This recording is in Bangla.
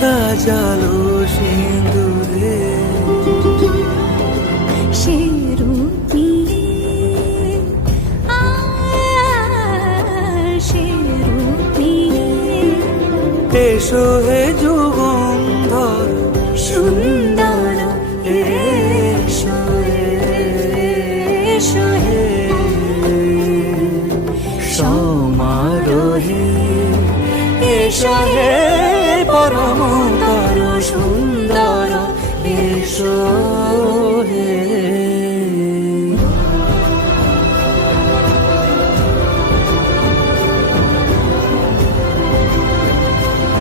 সাজালো সিঁদুরে সে রূপ নিয়ে, সে রূপ নিয়ে এসো হে যুগন্ধর সুন্দর এসো, এসো হে সমারোহে এসো হে পরমতর সুন্দর এসো